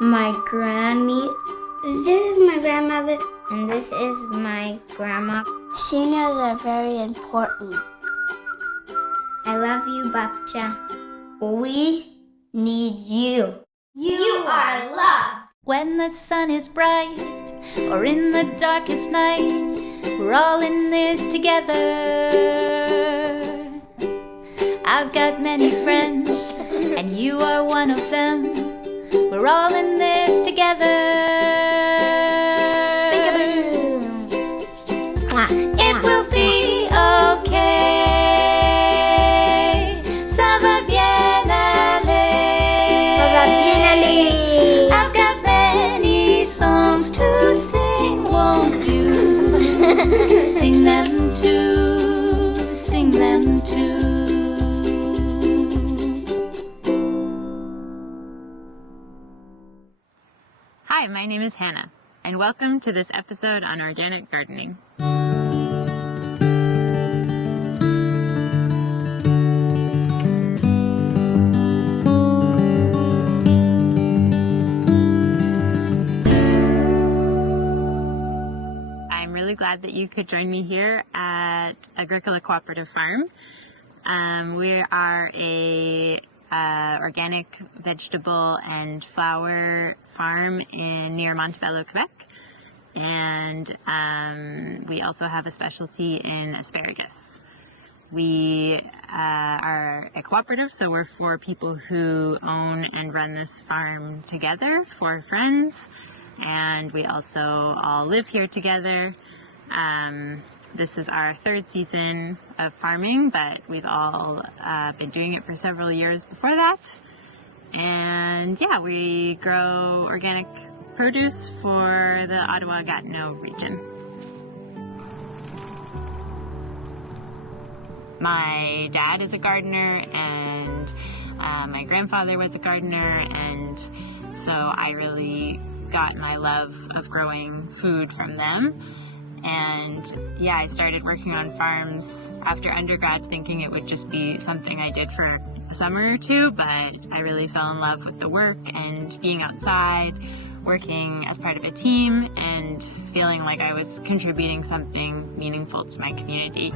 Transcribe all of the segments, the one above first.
my granny. This is my grandmother. And this is my grandma. Seniors are very important. I love you, Babcha. We need you. You are loved. When the sun is bright or in the darkest night, we're all in this together. I've got many friends and you are one of them. We're all in this together. It will be okay. Ça va bien aller. Ça va bien aller. I've got many songs to sing, won't you? Sing them too, sing them too. Hi, my name is Hannah, and welcome to this episode on organic gardening. I'm really glad that you could join me here at Agricola Cooperative Farm. We are a organic vegetable and flower farm near Montebello, Quebec, and we also have a specialty in asparagus. We are a cooperative, so we're for people who own and run this farm together, for friends, and we also all live here together. This is our third season of farming, but we've all been doing it for several years before that. And yeah, we grow organic produce for the Ottawa-Gatineau region. My dad is a gardener, and my grandfather was a gardener, and so I really got my love of growing food from them. And yeah, I started working on farms after undergrad, thinking it would just be something I did for a summer or two, but I really fell in love with the work and being outside, working as part of a team, and feeling like I was contributing something meaningful to my community.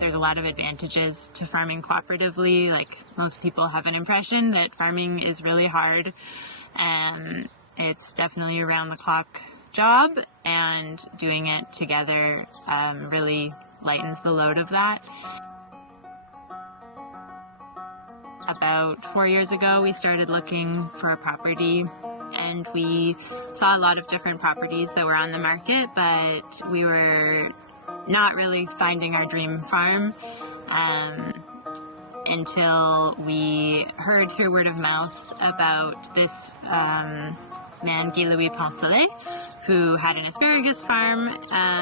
There's a lot of advantages to farming cooperatively. Like, most people have an impression that farming is really hard. It's definitely a round-the-clock job, and doing it together really lightens the load of that. About 4 years ago, we started looking for a property, and we saw a lot of different properties that were on the market, but we were not really finding our dream farm until we heard through word of mouth about this man, Guy-Louis Poncelet, who had an asparagus farm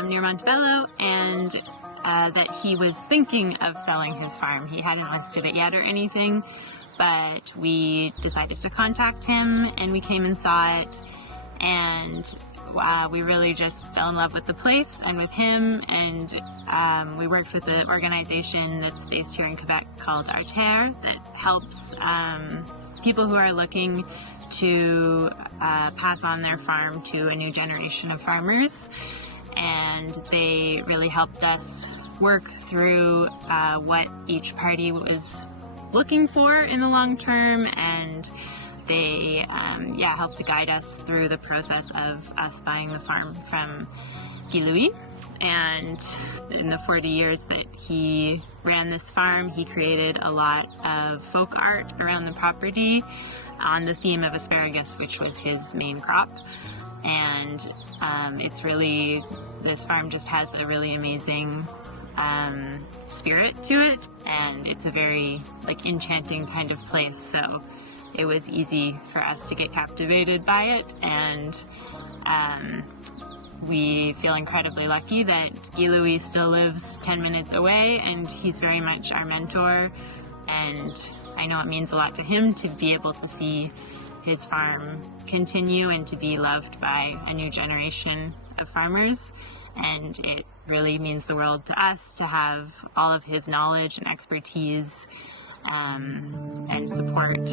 near Montebello, and that he was thinking of selling his farm. He hadn't listed it yet or anything, but we decided to contact him, and we came and saw it, and we really just fell in love with the place and with him, and we worked with an organization that's based here in Quebec called Arterre that helps people who are looking to pass on their farm to a new generation of farmers, and they really helped us work through what each party was looking for in the long term, and they helped to guide us through the process of us buying the farm from Guy-Louis. And in the 40 years that he ran this farm, he created a lot of folk art around the property on the theme of asparagus, which was his main crop. And this farm just has a really amazing spirit to it, and it's a very enchanting kind of place, so it was easy for us to get captivated by it. And we feel incredibly lucky that Guy-Louis still lives 10 minutes away, and he's very much our mentor, and I know it means a lot to him to be able to see his farm continue and to be loved by a new generation of farmers, and it really means the world to us to have all of his knowledge and expertise and support.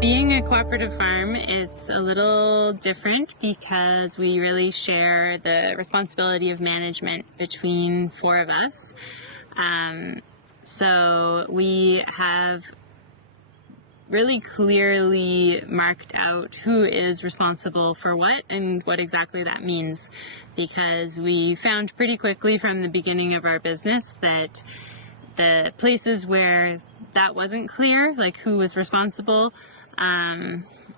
Being a cooperative farm, it's a little different because we really share the responsibility of management between 4 of us. So we have really clearly marked out who is responsible for what and what exactly that means, because we found pretty quickly from the beginning of our business that the places where that wasn't clear, like who was responsible,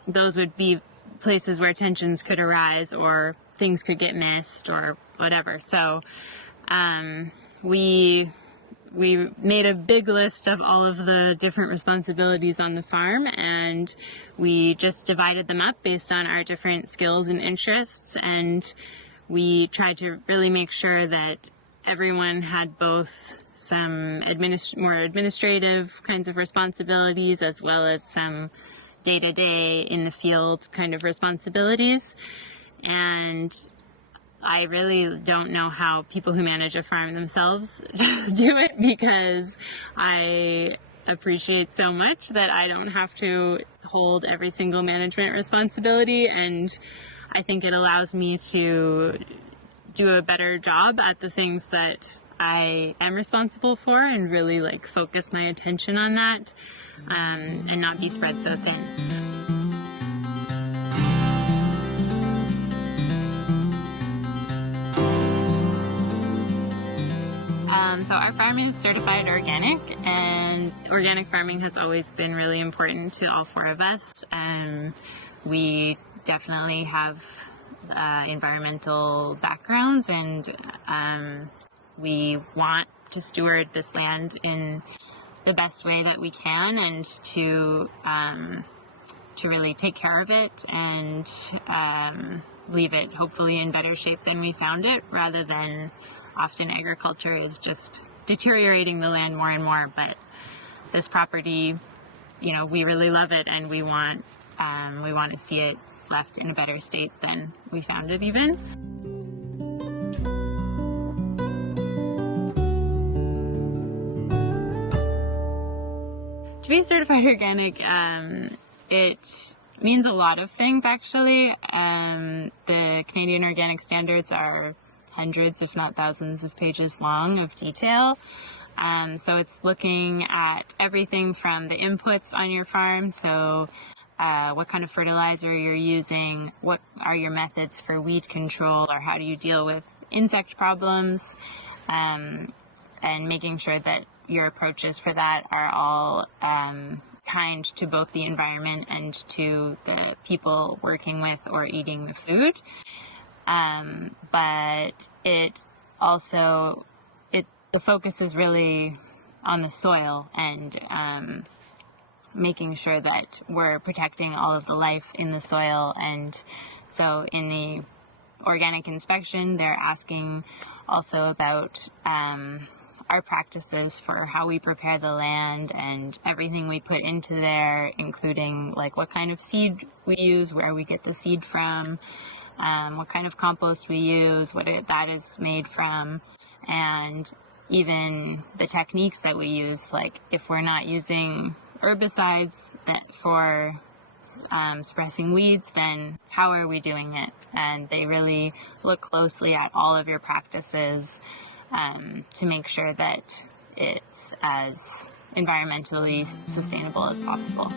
those would be places where tensions could arise or things could get missed or whatever. So we made a big list of all of the different responsibilities on the farm, and we just divided them up based on our different skills and interests, and we tried to really make sure that everyone had both some more administrative kinds of responsibilities as well as some day-to-day in the field kind of responsibilities. And I really don't know how people who manage a farm themselves do it, because I appreciate so much that I don't have to hold every single management responsibility, and I think it allows me to do a better job at the things that I am responsible for and really like focus my attention on that, and not be spread so thin. So our farm is certified organic, and organic farming has always been really important to all 4 of us. We definitely have environmental backgrounds, and we want to steward this land in the best way that we can, and to really take care of it and leave it hopefully in better shape than we found it, rather than often agriculture is just deteriorating the land more and more. But this property, you know, we really love it, and we want to see it left in a better state than we found it even. To be certified organic, it means a lot of things actually. The Canadian organic standards are hundreds, if not thousands, of pages long of detail. So it's looking at everything from the inputs on your farm, so what kind of fertilizer you're using, what are your methods for weed control, or how do you deal with insect problems, and making sure that your approaches for that are all kind to both the environment and to the people working with or eating the food. But it also, the focus is really on the soil, and making sure that we're protecting all of the life in the soil. And so in the organic inspection, they're asking also about our practices for how we prepare the land and everything we put into there, including like what kind of seed we use, where we get the seed from, what kind of compost we use, what that is made from, and even the techniques that we use. Like if we're not using herbicides for suppressing weeds, then how are we doing it? And they really look closely at all of your practices to make sure that it's as environmentally sustainable as possible.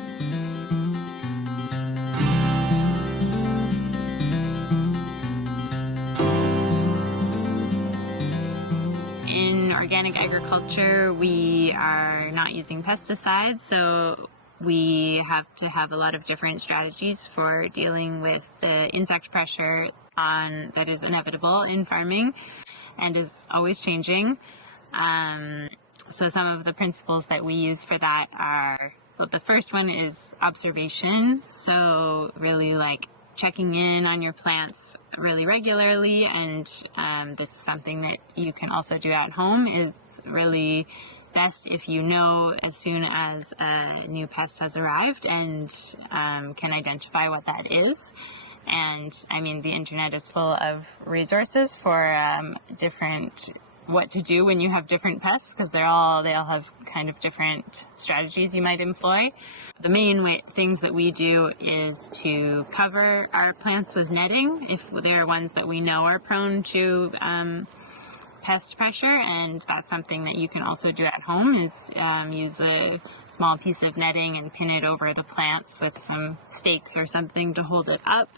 In organic agriculture, we are not using pesticides, so we have to have a lot of different strategies for dealing with the insect pressure that is inevitable in farming and is always changing. So some of the principles that we use for that are, well, the first one is observation. So really like checking in on your plants really regularly, and this is something that you can also do at home. It's really best if you know as soon as a new pest has arrived and can identify what that is. And I mean, the internet is full of resources for different what to do when you have different pests, because they all have kind of different strategies you might employ. The main things that we do is to cover our plants with netting if they're ones that we know are prone to pest pressure, and that's something that you can also do at home, is use a small piece of netting and pin it over the plants with some stakes or something to hold it up,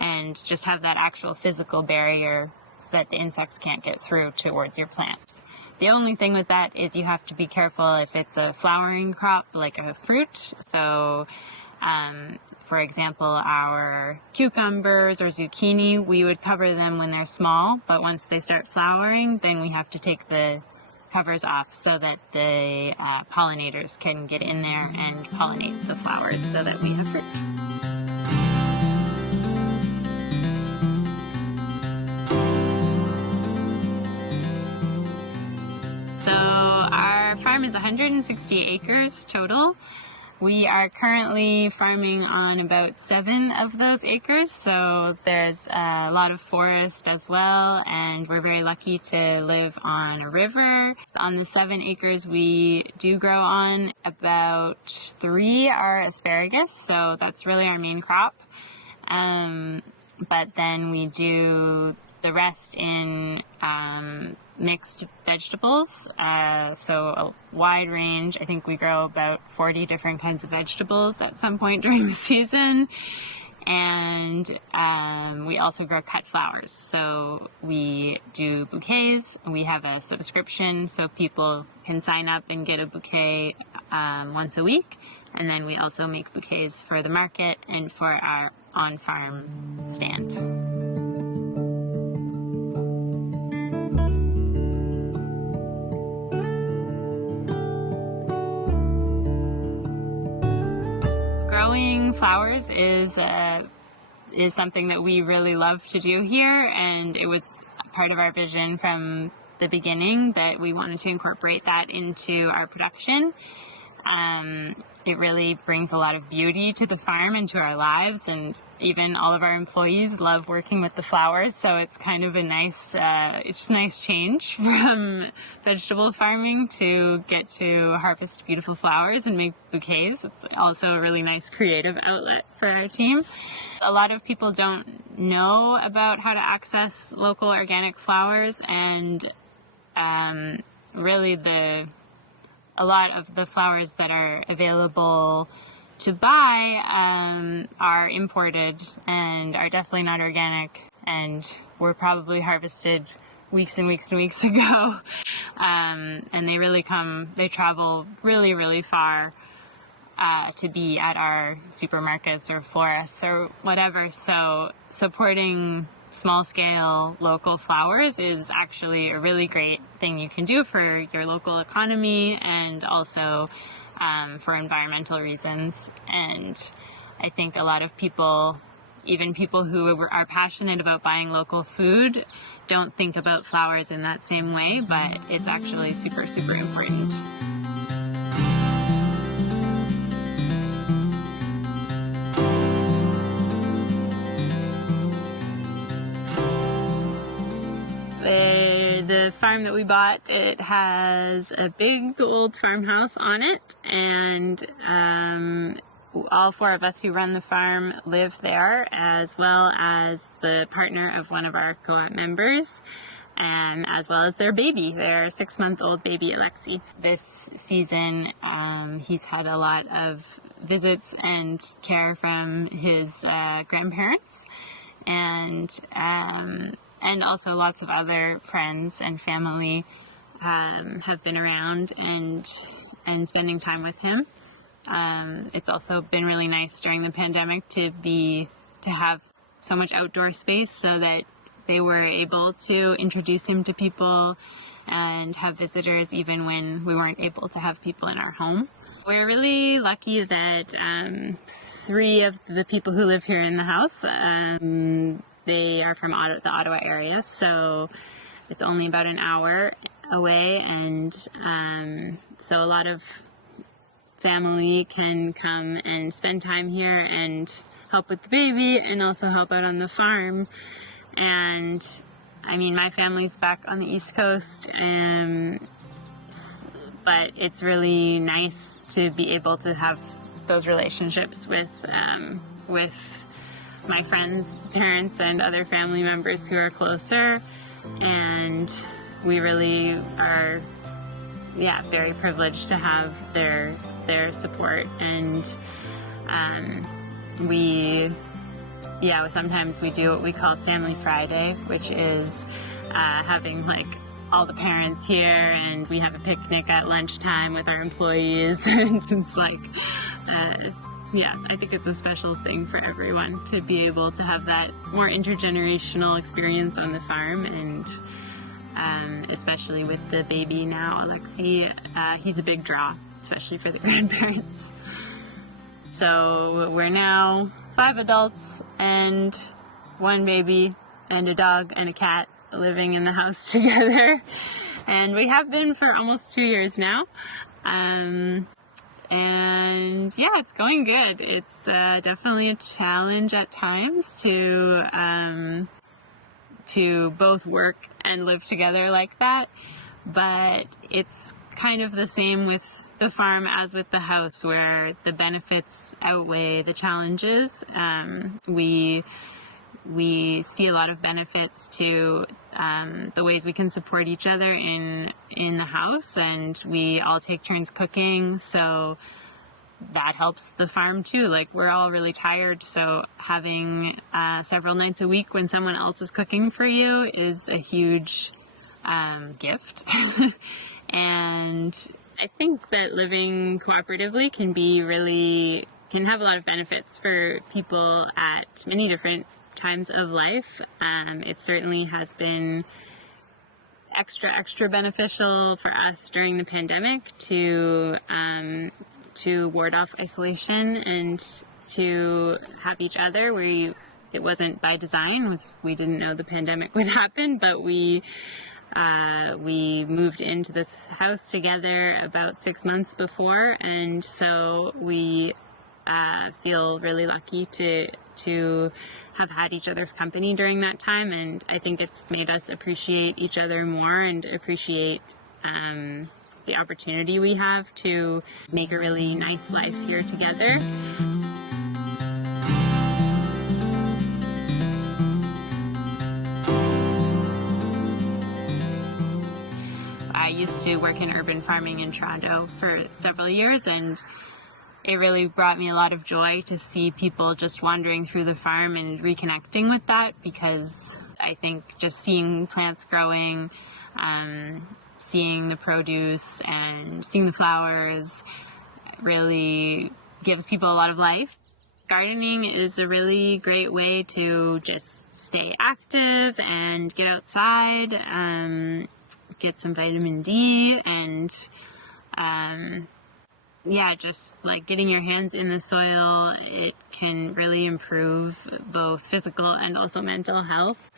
and just have that actual physical barrier so that the insects can't get through towards your plants. The only thing with that is you have to be careful if it's a flowering crop, like a fruit. So, for example, our cucumbers or zucchini, we would cover them when they're small, but once they start flowering, then we have to take the covers off so that the pollinators can get in there and pollinate the flowers so that we have fruit. So our farm is 160 acres total. We are currently farming on about 7 of those acres, so there's a lot of forest as well, and we're very lucky to live on a river. On the 7 acres we do grow on, about 3 are asparagus, so that's really our main crop. But then we do the rest in mixed vegetables, so a wide range. I think we grow about 40 different kinds of vegetables at some point during the season, and we also grow cut flowers. So we do bouquets. We have a subscription so people can sign up and get a bouquet once a week, and then we also make bouquets for the market and for our on-farm stand. Growing flowers is something that we really love to do here, and it was part of our vision from the beginning that we wanted to incorporate that into our production. It really brings a lot of beauty to the farm and to our lives, and even all of our employees love working with the flowers, so it's kind of a nice, it's just a nice change from vegetable farming to get to harvest beautiful flowers and make bouquets. It's also a really nice creative outlet for our team. A lot of people don't know about how to access local organic flowers, and really a lot of the flowers that are available to buy are imported and are definitely not organic, and were probably harvested weeks and weeks and weeks ago. And they travel really, really far to be at our supermarkets or florists or whatever. So supporting small-scale local flowers is actually a really great thing you can do for your local economy, and also for environmental reasons. And I think a lot of people, even people who are passionate about buying local food, don't think about flowers in that same way, but it's actually super, super important. The farm that we bought, it has a big old farmhouse on it, and all 4 of us who run the farm live there, as well as the partner of one of our co-op members, and as well as their baby, their 6-month-old baby Alexi. This season, he's had a lot of visits and care from his grandparents, and also lots of other friends and family have been around and spending time with him. It's also been really nice during the pandemic to have so much outdoor space, so that they were able to introduce him to people and have visitors even when we weren't able to have people in our home. We're really lucky that 3 of the people who live here in the house, they are from the Ottawa area, so it's only about an hour away, and so a lot of family can come and spend time here and help with the baby, and also help out on the farm. And I mean, my family's back on the East Coast, but it's really nice to be able to have those relationships with my friends' parents and other family members who are closer, and we really are, very privileged to have their support. And sometimes we do what we call Family Friday, which is having like all the parents here, and we have a picnic at lunchtime with our employees, and it's like, I think it's a special thing for everyone to be able to have that more intergenerational experience on the farm, and especially with the baby now, Alexi, he's a big draw, especially for the grandparents. So we're now 5 adults and 1 baby and a dog and a cat living in the house together, and we have been for almost 2 years now. And it's going good. It's definitely a challenge at times to both work and live together like that, but it's kind of the same with the farm as with the house, where the benefits outweigh the challenges. We see a lot of benefits to the ways we can support each other in the house, and we all take turns cooking, so that helps the farm too. Like, we're all really tired, so having several nights a week when someone else is cooking for you is a huge gift. And I think that living cooperatively can have a lot of benefits for people at many different times of life. It certainly has been extra beneficial for us during the pandemic to ward off isolation and to have each other. It wasn't by design, we didn't know the pandemic would happen, but we moved into this house together about 6 months before, and so we feel really lucky to have had each other's company during that time, and I think it's made us appreciate each other more and appreciate the opportunity we have to make a really nice life here together. I used to work in urban farming in Toronto for several years, and it really brought me a lot of joy to see people just wandering through the farm and reconnecting with that, because I think just seeing plants growing, seeing the produce and seeing the flowers really gives people a lot of life. Gardening is a really great way to just stay active and get outside, get some vitamin D, and just like getting your hands in the soil, it can really improve both physical and also mental health.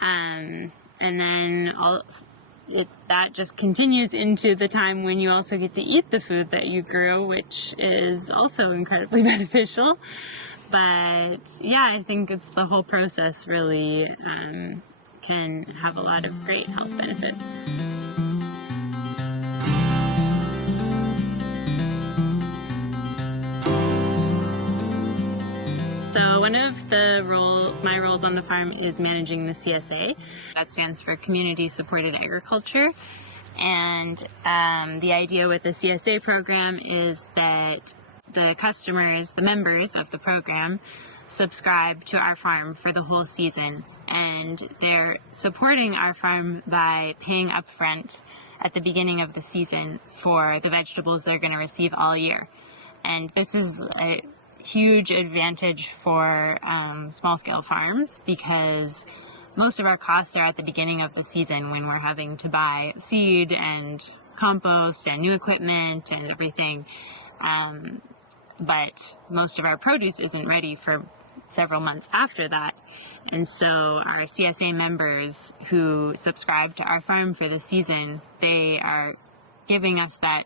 And then that just continues into the time when you also get to eat the food that you grew, which is also incredibly beneficial. But I think it's the whole process really can have a lot of great health benefits. So one of my roles on the farm is managing the CSA. That stands for Community Supported Agriculture. And the idea with the CSA program is that the members of the program, subscribe to our farm for the whole season. And they're supporting our farm by paying upfront at the beginning of the season for the vegetables they're going to receive all year. And this is a huge advantage for small-scale farms, because most of our costs are at the beginning of the season when we're having to buy seed and compost and new equipment and everything. But most of our produce isn't ready for several months after that. And so our CSA members who subscribe to our farm for the season, they are giving us that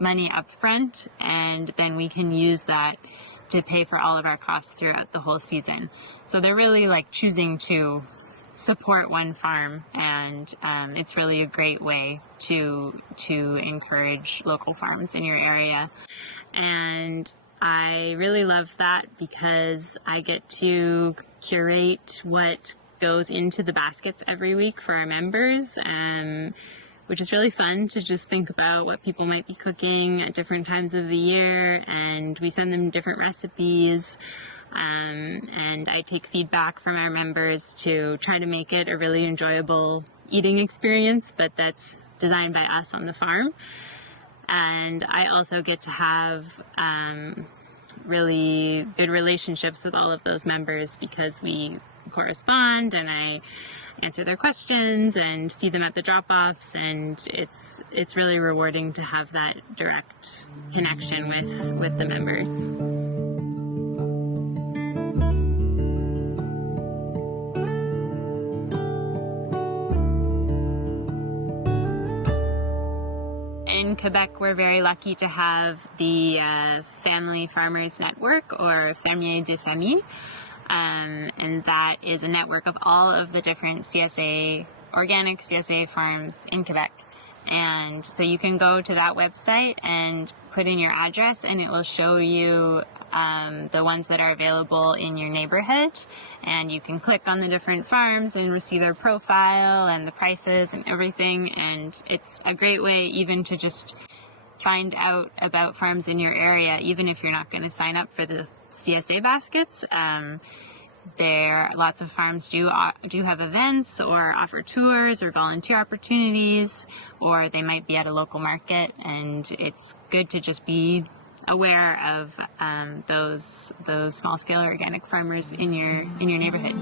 money up front, and then we can use that to pay for all of our costs throughout the whole season. So they're really like choosing to support one farm, and it's really a great way to encourage local farms in your area. And I really love that because I get to curate what goes into the baskets every week for our members, which is really fun to just think about what people might be cooking at different times of the year, and we send them different recipes. And I take feedback from our members to try to make it a really enjoyable eating experience, but that's designed by us on the farm. And I also get to have really good relationships with all of those members because we correspond, and I answer their questions and see them at the drop-offs, and it's really rewarding to have that direct connection with the members. In Quebec, we're very lucky to have the Family Farmers Network, or Fermiers de Famille, and that is a network of all of the different organic CSA farms in Quebec. And so you can go to that website and put in your address, and it will show you the ones that are available in your neighborhood, and you can click on the different farms and see their profile and the prices and everything. And it's a great way even to just find out about farms in your area, even if you're not going to sign up for the CSA baskets. Lots of farms do have events or offer tours or volunteer opportunities, or they might be at a local market, and it's good to just be aware of those small-scale organic farmers in your neighborhood.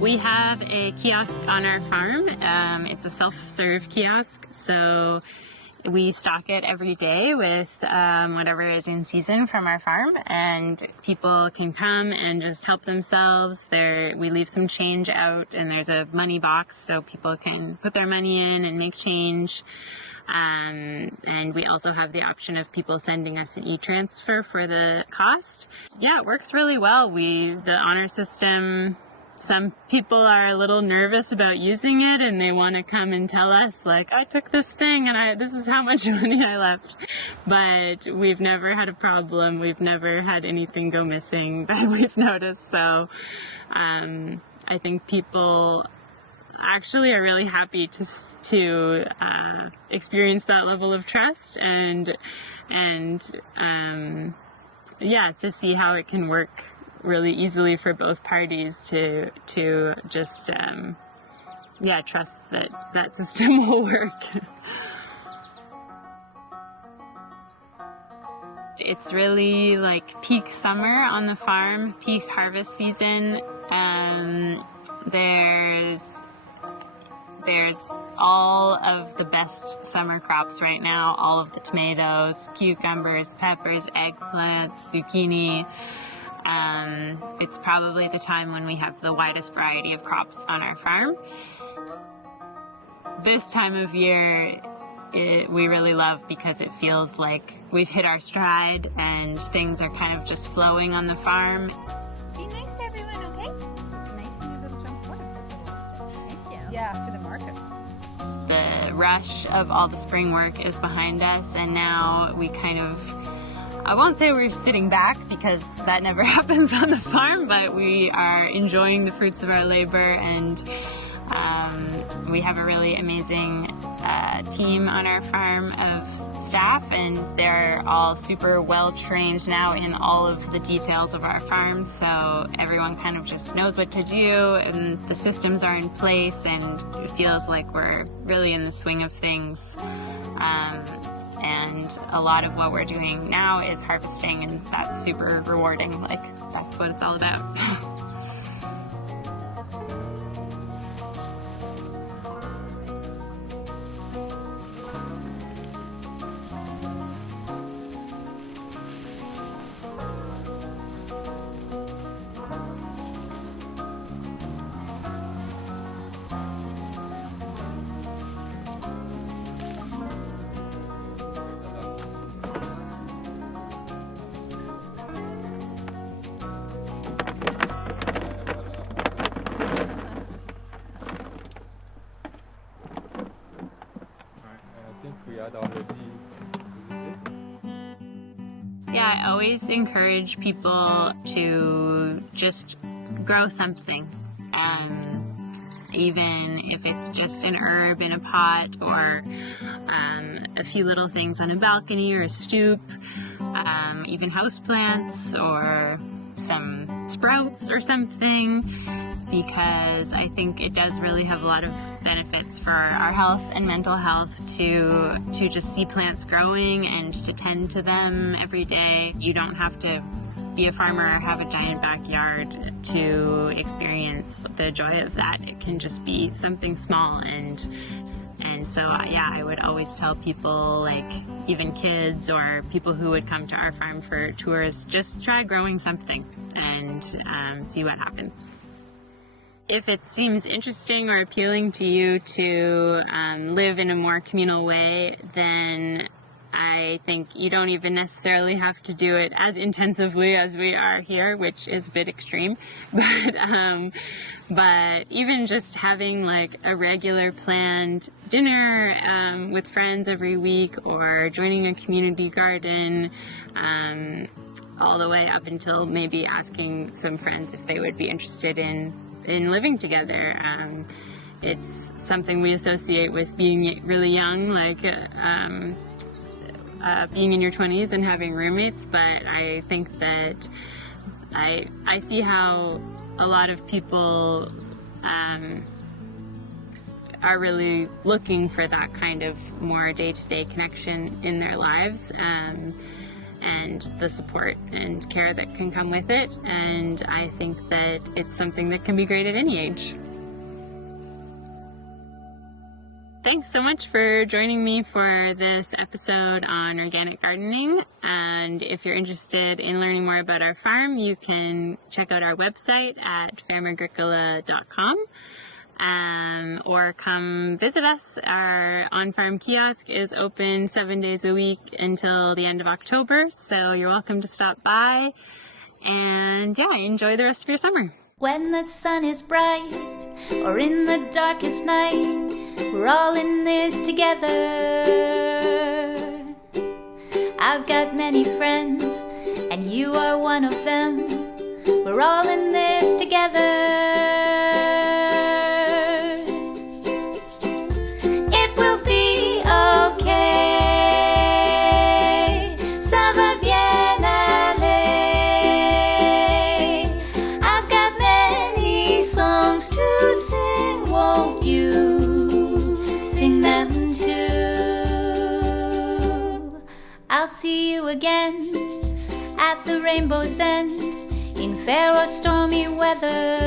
We have a kiosk on our farm. It's a self-serve kiosk, so we stock it every day with whatever is in season from our farm, and people can come and just help themselves. We leave some change out, and there's a money box so people can put their money in and make change. And we also have the option of people sending us an e-transfer for the cost. Yeah, it works really well. The honor system, some people are a little nervous about using it, and they want to come and tell us, like, I took this thing and this is how much money I left. But we've never had a problem. We've never had anything go missing that we've noticed. So I think people actually are really happy to experience that level of trust, and to see how it can work really easily for both parties to just trust that system will work. It's really like peak summer on the farm, peak harvest season. There's all of the best summer crops right now, all of the tomatoes, cucumbers, peppers, eggplants, zucchini. It's probably the time when we have the widest variety of crops on our farm. This time of year we really love because it feels like we've hit our stride and things are kind of just flowing on the farm. Be nice to everyone, okay? Nice to go to jump water. Thank you. Yeah, for the market. The rush of all the spring work is behind us, and now we kind of, I won't say we're sitting back because that never happens on the farm, but we are enjoying the fruits of our labor, and we have a really amazing team on our farm of staff, and they're all super well trained now in all of the details of our farm, so everyone kind of just knows what to do, and the systems are in place, and it feels like we're really in the swing of things. And a lot of what we're doing now is harvesting, and that's super rewarding. Like, that's what it's all about. Yeah, I always encourage people to just grow something. Even if it's just an herb in a pot or a few little things on a balcony or a stoop, even houseplants or some sprouts or something, because I think it does really have a lot of benefits for our health and mental health to just see plants growing and to tend to them every day. You don't have to be a farmer or have a giant backyard to experience the joy of that. It can just be something small, and so yeah, I would always tell people, like even kids or people who would come to our farm for tours, just try growing something and see what happens. If it seems interesting or appealing to you to live in a more communal way, then I think you don't even necessarily have to do it as intensively as we are here, which is a bit extreme. But even just having like a regular planned dinner with friends every week, or joining a community garden, all the way up until maybe asking some friends if they would be interested in living together. It's something we associate with being really young, like being in your 20s and having roommates, but I think that I see how a lot of people are really looking for that kind of more day-to-day connection in their lives, and the support and care that can come with it, and I think that it's something that can be great at any age. Thanks so much for joining me for this episode on organic gardening, and if you're interested in learning more about our farm, you can check out our website at farmagricola.com, or come visit us. Our on-farm kiosk is open 7 days a week until the end of October, so you're welcome to stop by, and yeah, enjoy the rest of your summer. When the sun is bright or in the darkest night, we're all in this together. I've got many friends, and you are one of them. We're all in this together. It will be okay. Ça va bien aller. I've got many songs to sing, won't you? Sing them too. I'll see you again at the rainbow's end, in fair or stormy weather.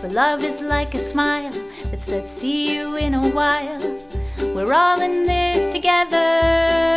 For love is like a smile that says see you in a while. We're all in this together.